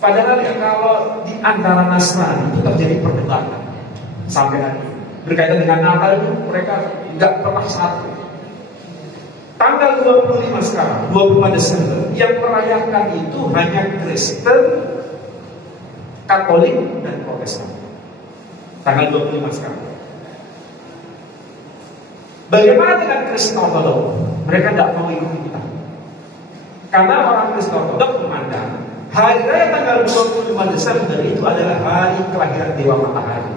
Padahal ya kalau di antara Nasrani itu terjadi perdebatan sampai hari ini. Berkaitan dengan Natal itu mereka nggak pernah satu. Tanggal 25 sekarang, 25 Desember, yang merayakan itu hanya Kristen, Katolik, dan Protestan. Tanggal 25 sekarang. Bagaimana dengan Kristen Ortodok? Mereka tidak mau ikuti kita. Karena orang Kristen Ortodok memandang hari raya tanggal 25 Desember itu adalah hari kelahiran Dewa Matahari.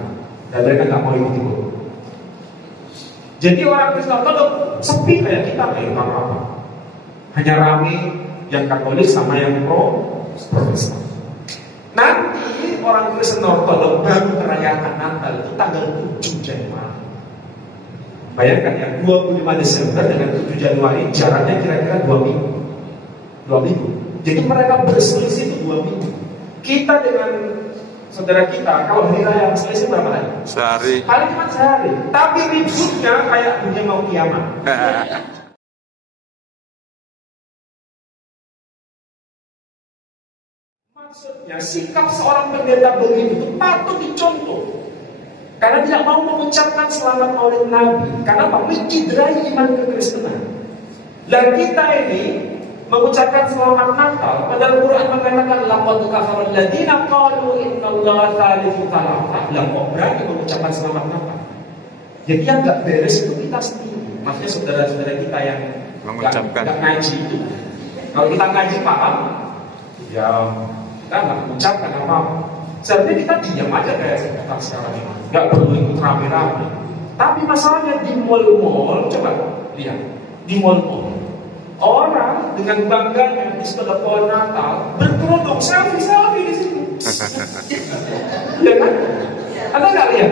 Dan mereka nggak mau ikuti itu. Jadi orang Kristen Ortodok sepi kayak kita, kayak apa-apa. Hanya rame yang Katolik sama yang Protestan. Nanti orang Kristen Ortodok baru merayakan Natal itu tanggal 7 Januari. Bayangkan ya, 25 Desember dengan 7 Januari jaraknya kira-kira 2 minggu. 2 minggu. Jadi mereka berselisih itu 2 minggu. Kita dengan saudara kita, kalau hari raya selisih berapa hari? Sehari. Paling cuma sehari. Tapi ributnya kayak dunia mau kiamat. Maksudnya sikap seorang pendeta begitu itu patut dicontoh. Karena tidak mau mengucapkan selamat Maulid Nabi. Karena Pak mencederai iman kekristenan. Dan kita ini mengucapkan selamat Natal, padahal Quran mengatakan laqad kafara alladziina qalu innallaha thalithu thalatha. Lah kok berani mengucapkan selamat Natal? Jadi yang nggak beres itu kita sendiri. Maksudnya saudara-saudara kita yang nggak ngaji itu. Kalau kita ngaji paham, ya kita nggak mengucapkan apa-apa. Sebenarnya kita diam aja kayak sekarang ini, nggak perlu ikut rame-rame. Tapi masalahnya di mall-mall, coba lihat di mall-mall. Orang dengan bangganya di sebelah pohon Natal berkerudung selfie di sini. Ya kan? Ada nggak lihat?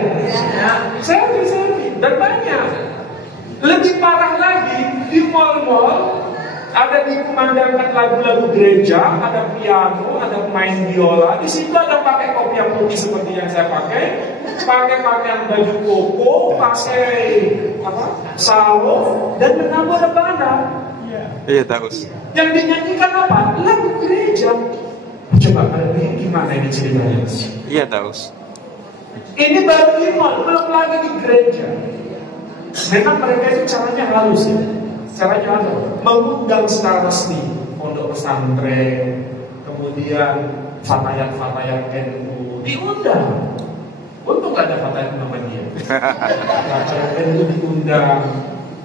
Selfie dan banyak. Lebih parah lagi di mall-mall ada dikumandangkan lagu-lagu gereja, ada piano, ada main biola. Di situ ada pakai kopi yang putih seperti yang saya pakai pakaian baju koko, pakai sarung dan menabuh rebana. Iya tahu. Yang dinyanyikan apa? Lagu gereja. Coba ini gimana ini ceritanya? Iya tahu. Ini baru di mall, belum lagi di gereja. Memang mereka itu caranya halus ya. Caranya apa? Mengundang secara resmi pondok pesantren, kemudian fatayat-fatayat NU diundang. Untung gak ada fatayat Muhammadiyah. Fatayat NU diundang.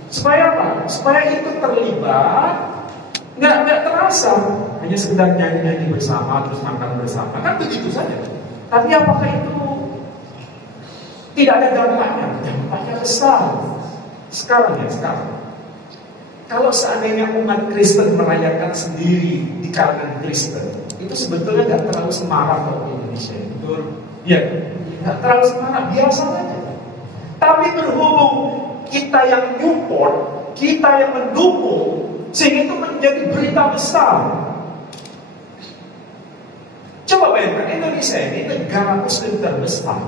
Supaya apa? Supaya ikut terlibat, nggak terasa, hanya sekedar nyanyi-nyanyi bersama, terus makan bersama, kan begitu saja. Tapi apakah itu tidak ada dampaknya? Dampaknya besar. Sekarang. Kalau seandainya umat Kristen merayakan sendiri di kalangan Kristen, itu sebetulnya nggak terlalu semarak kalau di Indonesia. Betul? Ya, nggak terlalu semarak, biasa saja. Tapi berhubung kita yang support, kita yang mendukung, sehingga itu menjadi berita besar. Coba bayangkan, Indonesia ini negara Muslim terbesar.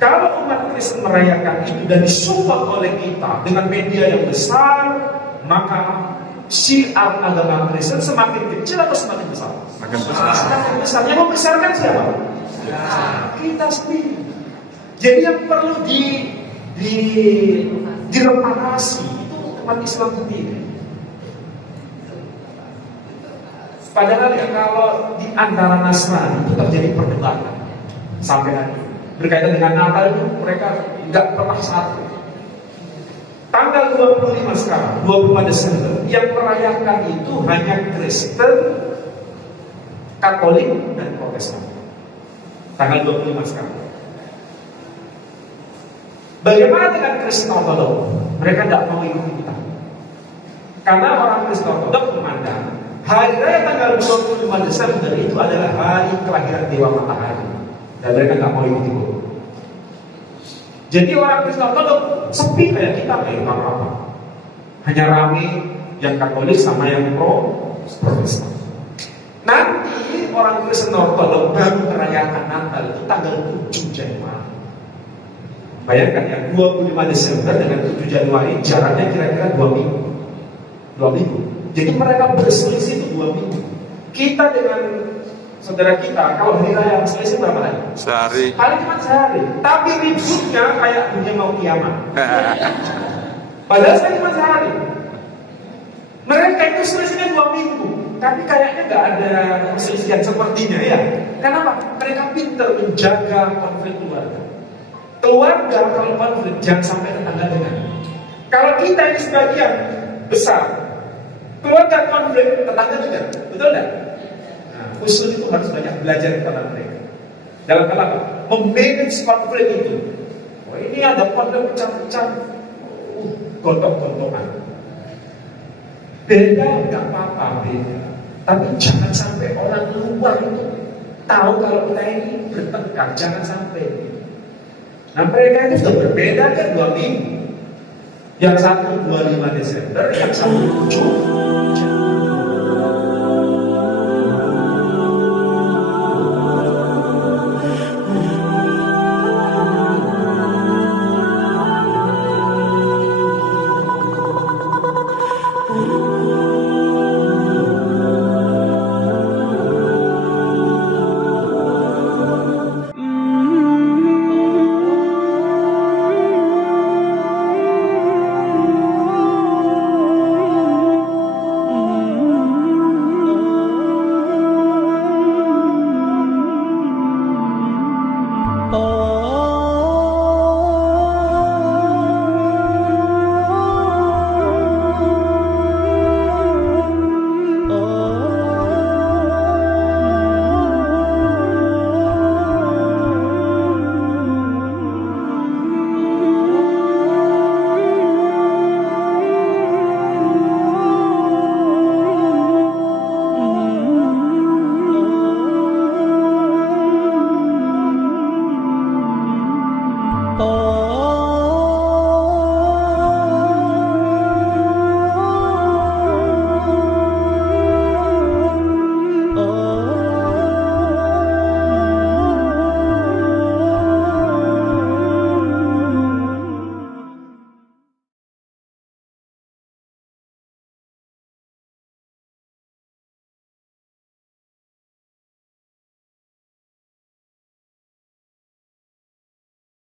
Kalau umat Kristen merayakan itu dan disupport oleh kita dengan media yang besar, maka syiar agama Kristen semakin kecil atau semakin besar? Semakin besar. Yang membesarkan siapa? Kita sendiri. Jadi yang perlu direparasi itu umat Islam sendiri. Padahal ya kalau di antara Nasrani itu terjadi perdebatan sampai hari ini. Berkaitan dengan Natal itu mereka nggak pernah satu. Tanggal 25 sekarang, 25 Desember, yang merayakan itu hanya Kristen, Katolik, dan Protestan. Tanggal 25 sekarang. Bagaimana dengan Kristen Ortodok? Mereka tidak mau ikuti kita. Karena orang Kristen Ortodok memandang hari raya tanggal 25 Desember itu adalah hari kelahiran Dewa Matahari. Dan mereka nggak mau ikuti itu. Jadi orang Kristen Ortodok sepi kayak kita, kayak apa-apa. Hanya rame yang Katolik sama yang Protestan. Nanti orang Kristen Ortodok baru merayakan Natal itu tanggal 7 Januari. Bayangkan ya, 25 Desember dengan 7 Januari jaraknya kira-kira 2 minggu. 2 minggu. Jadi mereka berselisih itu 2 minggu. Kita dengan saudara kita, kalau hari raya selesai berapa hari? Sehari. Paling cuma sehari. Tapi ributnya kayak dunia mau kiamat. Padahal saya cuma sehari. Mereka itu selesainya 2 minggu. Tapi kayaknya nggak ada perselisihan sepertinya ya. Kenapa? Mereka pintar menjaga konflik keluarga. Keluarga kalau konflik jangan sampai tetangga dengan. Kalau kita ini sebagian besar, keluarga konflik tetangga juga, betul nggak? Nah, usul itu harus banyak belajar kepada mereka. Dalam hal apa? Memanage konflik itu. Oh, ini ada konflik pecah-pecah, gontok-gontokan. Beda nggak apa-apa, beda. Tapi jangan sampai orang luar itu tahu kalau kita ini bertengkar, jangan sampai. Nah, mereka itu sudah berbeda kan 2 minggu. Yang satu 25 Desember, yang satu 7 Januari.